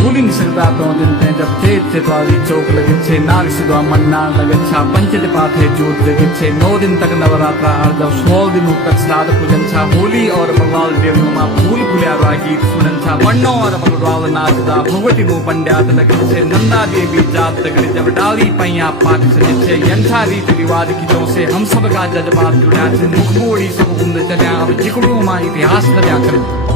भूल ही नहीं सकता तो दिन थे जब तेज थे द्वारी चौक लगे छे नाग सिद्धवा मन्नार लगे छा पंचते पाथे जूत लगे छे 9 दिन तक नवरात्रा अर्धव 16 दिन तक श्राद्ध पूजन छा होली और बलवाल देव मा फूल फुल्या गीत सुनन छा मन्नो और बलवाल नाचदा भगवती नु पंड्यात लगे छे नंदा देवी जात लगे जब डाली पैया पाक सजे छे यंथा रीति रिवाज की जो से हम सब का जज्बात जुड़ा छे मुख मोड़ी सब गुंद चल्या अब जिकड़ो मा इतिहास खल्या करे।